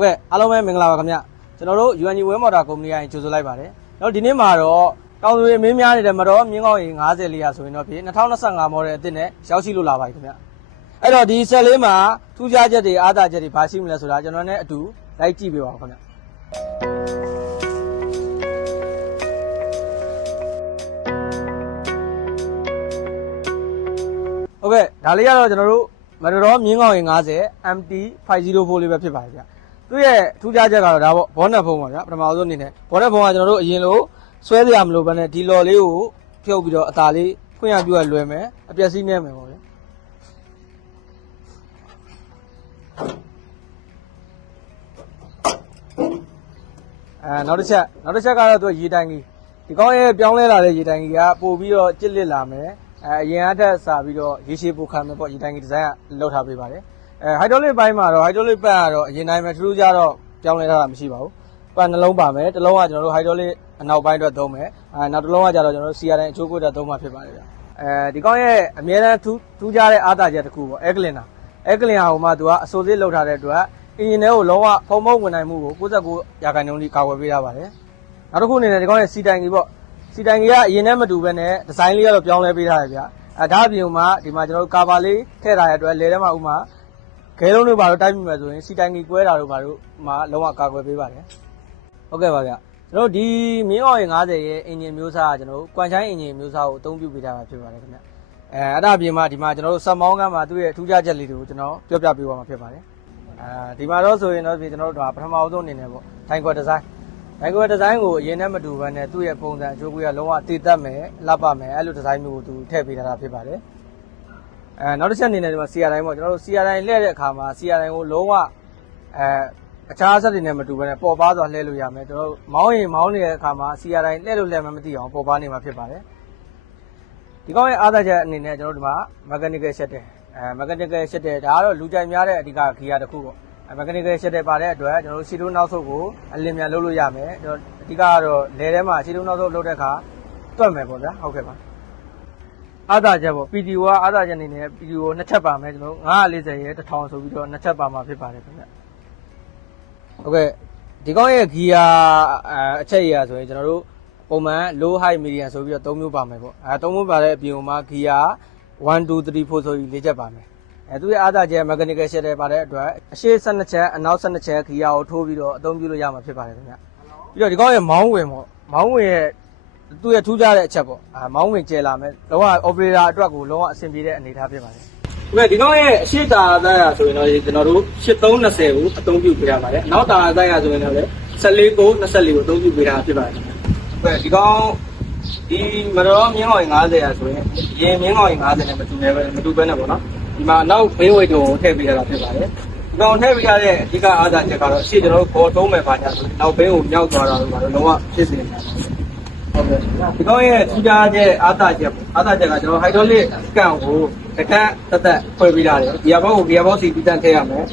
ဟုတ်ကဲ့အားလုံးပဲမင်္ဂလာပါခင်ဗျကျွန်တော်တို့ UNG Wind Motor Company ရဲ့ကြိုဆိုလိုက်ပါတယ်။တော့ဒီနေ့မှာတော့တောင်သူတွေမင်းများနေတဲ့မတော်မြင်းကောင်းရင်90လီယာဆိုရင်တော့ဖြင့်2025မော်ဒယ်အသစ်နဲ့ရောက်ရှိလို့လာပါပြီခင်ဗျ။အဲ့တော့ဒီဆက်လေးမှာထူးခြားချက်တွေအားသာချက်တွေဘာရှိမလဲဆိုတာကျွန်တော်နဲ့အတူလိုက်ကြည့်ပေးပါဦးခင်ဗျ။ဟုတ်ကဲ့ဒါလေးကတော့ကျွန်တော်တို့မတော်မြင်းကောင်းရင်90 MT 504လေးပဲဖြစ်ပါတယ်ဗျ။ သူ့ရဲ့ထူးခြားချက်ကတော့ဒါပေါ့ဘောနက်ဖုံးပါဗျာပထမဆုံးအနေနဲ့ဘောနက်ဖုံးကကျွန်တော်တို့အရင်လို့ဆွဲစရာမလိုဘဲနဲ့ဒီလော်လေးကိုဖြုတ်ပြီးတော့အသာလေးဖွင့်ရပြရလွယ်မယ်အပြက်စီးနေမယ်ပေါ့ဗျာအဲနောက်တစ်ချက်နောက်တစ်ချက်ကတော့သူကရေတိုင်ကြီးဒီကောင်းရဲ့ပြောင်းလဲလာတဲ့ရေတိုင်ကြီးကပို့ပြီးတော့ကြစ်လစ်လာမယ်အဲအရင်အထက်စာပြီးတော့ရေရှည်ပိုခံမယ်ပေါ့ရေတိုင်ကြီးဒီဇိုင်းကလောက်ထားပေးပါတယ် အဲဟိုက်ဒရိုလစ်ဘိုင်းမှာတော့ဟိုက်ဒရိုလစ်ပတ်ကတော့အရင်တိုင်းပဲထူးထူးခြားတော့ပြောင်းလဲထားတာမရှိပါဘူးပတ်နှလုံးပါမယ်တစ်လုံးကကျွန်တော်တို့ဟိုက်ဒရိုလစ်အနောက်ပိုင်းအတွက်သုံးမယ်အဲနောက်တစ်လုံးကကျတော့ကျွန်တော်တို့ CRN အချိုးကိုအတွက်သုံးမှာဖြစ်ပါတယ်ဗျအဲဒီကောင်းရဲ့အများအားထူးထူးခြားတဲ့အားသာချက်တစ်ခုပေါ့အဲကလင်နာအဲကလင်ဟာဟိုမှာသူကအစိုးစစ်လောက်ထားတဲ့အတွက်အင်ဂျင်ထဲကိုလုံးဝဖုံဖုံဝင်နိုင်မှုကို69ရာခိုင်နှုန်းကြီးကာကွယ်ပေးထားပါတယ်နောက်တစ်ခုအနေနဲ့ဒီကောင်းရဲ့စီတိုင်ကြီးပေါ့စီတိုင်ကြီးကအရင်နဲ့မတူဘဲနဲ့ဒီဇိုင်းလေးကတော့ပြောင်းလဲပေးထားတယ်ဗျအဲဒါအပြင်မှာဒီမှာကျွန်တော်တို့ကာဗာလေးထည့်ထားရတဲ့အတွက်လေထဲမှာဥမာ ခဲလုံးတွေပါတော့တိုက်မိမယ်ဆိုရင်စီတိုင်ကြီးကွဲတာတို့ပါတို့မှာလုံးဝကာကွယ်ပေးပါတယ်ဟုတ်ကဲ့ပါဗျကျွန်တော်တို့ဒီမင်းအောင်ရင်90ရဲ့အင်ဂျင်မျိုးစားကကျွန်တော်တို့ကွမ်ချိုင်းအင်ဂျင်မျိုးစားကိုအသုံးပြုပေးထားတာဖြစ်ပါတယ်ခင်ဗျအဲအဲ့ဒါအပြင်မှာဒီမှာကျွန်တော်တို့စက်မောင်းကမ်းမှာသူ့ရဲ့ထူးခြားချက်လေးတွေကိုကျွန်တော်ပြောပြပေးသွားမှာဖြစ်ပါတယ်အဲဒီမှာတော့ဆိုရင်တော့ဒီကျွန်တော်တို့ဒါပထမဆုံးအနေနဲ့ပေါ့ထိုင်ကွက်ဒီဇိုင်းမိုက်ကရိုဒီဇိုင်းကိုအရင်နဲ့မတူဘဲနဲ့သူ့ရဲ့ပုံစံအကျိုးကွေးကလုံးဝတည်တတ်မယ်လှပမယ်အဲ့လိုဒီဇိုင်းမျိုးကိုသူထည့်ပေးထားတာဖြစ်ပါတယ် အဲနောက်တစ်ချက်အနေနဲ့ဒီမှာ CRI ပေါ့ကျွန်တော်တို့ CRI လှည့်တဲ့အခါမှာ CRI ကိုလုံးဝအဲအခြားဆက်တွေနဲ့မတူဘဲနဲ့ပေါ်ပါစွာလှည့်လို့ရမယ်ကျွန်တော်တို့မောင်းရင်မောင်းနေတဲ့အခါမှာ CRI လှည့်လို့လှည့်မှမသိအောင်ပေါ်ပါနေမှာဖြစ်ပါတယ်ဒီကောင်းရဲ့အားသာချက်အနေနဲ့ကျွန်တော်တို့ဒီမှာ mechanical shut တယ်အဲ mechanical shut တယ်ဒါကတော့လူကြိုက်များတဲ့အဓိကဂီယာတစ်ခုပေါ့မက်ကနီကယ်ရှက်တဲ့ပါတဲ့အတွက်ကျွန်တော်တို့ရှီတိုးနောက်ဆုပ်ကိုအလင်းမြန်လုပ်လို့ရမယ်ကျွန်တော်အဓိကကတော့လဲထဲမှာရှီတိုးနောက်ဆုပ်လုပ်တဲ့အခါတွက်မယ်ပေါ့ဗျာဟုတ်ကဲ့ပါ အာသာချက်ပေါ့ PTO ကအာသာချက်အနေနဲ့ PTO နှစ်ချက်ပါမယ်ကျွန်တော်940ရဲ့1000ဆိုပြီးတော့နှစ်ချက်ပါမှာဖြစ်ပါတယ်ခင်ဗျဟုတ်ကဲ့ဒီကောင်းရဲ့ဂီယာအချက်ရဆိုရင်ကျွန်တော်တို့ပုံမှန် low high medium ဆိုပြီးတော့၃မျိုးပါမယ်ပေါ့အဲ၃မျိုးပါတဲ့အပြင်မှာဂီယာ1 2 3 4ဆိုပြီး၄ချက်ပါမယ်အဲသူရဲ့အားသာချက် mechanical shell တွေပါတဲ့အတွက်အရှိ12ချက်အနောက်12ချက်ဂီယာကိုထိုးပြီးတော့အသုံးပြုလို့ရမှာဖြစ်ပါတယ်ခင်ဗျပြီးတော့ဒီကောင်းရဲ့မောင်းဝင်ပေါ့မောင်းဝင်ရဲ့ သူ့ရဲ့ထူးခြားတဲ့အချက်ပေါ့အာမောင်းဝင်ကျဲလာမယ်လုံးဝ operator အတွက်ကိုလုံးဝအဆင်ပြေတဲ့အနေအထားဖြစ်ပါတယ်ဒီမဲ့ဒီကောင်းရဲ့အရှိတာအသားရဆိုရင်တော့ကျွန်တော်တို့8320ကိုအသုံးပြုပေးရပါတယ်နောက်တာအသားရဆိုရင်တော့လေ14ကို24ကိုအသုံးပြုပေးတာဖြစ်ပါတယ်ခင်ဗျဒီကောင်းဒီမတော်မြင်းကောင်50ရာဆိုရင်ရင်မြင်းကောင်50နဲ့မတူနဲ့ပဲမတူဘဲနဲ့ပေါ့နော်ဒီမှာနောက်ဘေးဝိတ်ကိုထည့်ပေးရတာဖြစ်ပါတယ်ဒီကောင်ထည့်ပေးရတဲ့အဓိကအားသာချက်ကတော့ရှေ့ကျွန်တော်တို့ပေါ်တုံးမယ်ပါညာဆိုရင်နောက်ဘေးကိုမြောက်သွားတာလို့ပါတော့လုံးဝဖြစ်စေနေတာ ဟုတ်ကဲ့ဒီကောင်ရဲ့ထူးခြားချက်အားသာချက်ပေါ့အားသာချက်ကကျွန်တော်ဟိုက်ဒရိုလစ်ကန်ကိုတကန့်တက်တက်ခွဲပေးထားတယ်ဒီဘောက်ကိုဒီဘောက်စီပြီးတန်းထည့်ရမယ်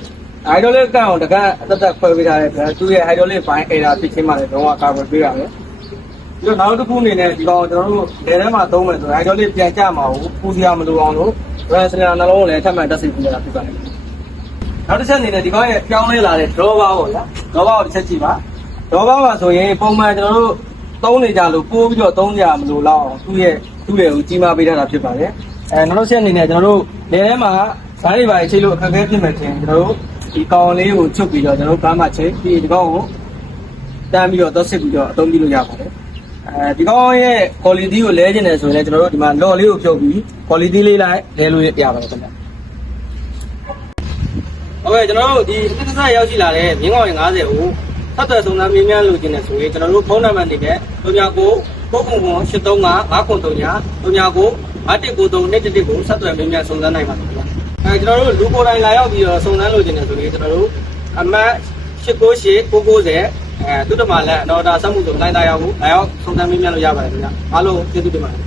ဟိုက်ဒရိုလစ်ကန်ကိုတကန့်တက်တက်ခွဲပေးထားတဲ့အတွက်သူ့ရဲ့ဟိုက်ဒရိုလစ်ဘိုင်းအေရာဖြစ်ချင်းမှလည်းလုံးဝကာကွယ်ပေးရတယ်ပြီးတော့နောက်တစ်ခုအနေနဲ့ဒီကောင်ကျွန်တော်တို့လယ်ထဲမှာသုံးမယ်ဆိုရင်ဟိုက်ဒရိုလစ်ပြန်ကျမှာကိုပူစရာမလိုအောင်လို့ brand စနစ်နှလုံးကိုလည်းထပ်မံတက်စီပြရတာဖြစ်ပါတယ်နောက်တစ်ချက်အနေနဲ့ဒီကောင်ရဲ့ပြောင်းလဲလာတဲ့ draw bar ပေါ့ဗျာ draw bar ကိုတစ်ချက်ကြည့်ပါ draw bar မှာဆိုရင်ပုံမှန်ကျွန်တော်တို့ သုံးနေကြလို့ပိုးပြီးတော့သုံးကြမလို့လောက်အောင်သူ့ရဲ့သူ့ရဲ့ကိုကြီးမားပေးထားတာဖြစ်ပါတယ်အဲနောက်တစ်ချက်အနေနဲ့ကျွန်တော်တို့လယ်ထဲမှာဇာတ်တွေပါချိတ်လို့အခက်အခဲဖြစ်မဲ့ခြင်းကျွန်တော်တို့ဒီကောင်လေးကိုချုပ်ပြီးတော့ကျွန်တော်တို့ဘာမှချိတ်ပြီးဒီကောင်ကိုတန်းပြီးတော့တော့စစ်ပြီးတော့အသုံးပြုလို့ရပါတယ်အဲဒီကောင်ရဲ့ quality ကိုလဲကျင်တယ်ဆိုရင်လည်းကျွန်တော်တို့ဒီမှာ law လေးကိုဖြုတ်ပြီး quality လေးလိုက်လဲလို့ရပါတယ်ခင်ဗျဟုတ်ကဲ့ကျွန်တော်တို့ဒီတစ်သက်ရောက်ရှိလာတဲ့မြင်းကောင်ရင်50ကို သတ်သက်ဆုံးသားမြင်းများလို့ကျင်တယ်ဆိုရင်ကျွန်တော်တို့ဖုန်းနံပါတ်နေနဲ့39ကိုကိုကုံကုံ835 593 39 5193 111ကိုဆက်သွယ်မြင်းများစုံစမ်းနိုင်ပါတယ်ခင်ဗျအဲကျွန်တော်တို့လူကိုယ်တိုင်လာရောက်ပြီးတော့စုံစမ်းလို့ကျင်တယ်ဆိုရင်ကျွန်တော်တို့အမတ်898 990အဲသူတမလက်တော့ဒါစက်မှုဆိုလိုင်းသားရောက်ဘူးလာရောက်စုံစမ်းမြင်းများလို့ရပါတယ်ခင်ဗျအားလုံးကျေးဇူးတင်ပါတယ်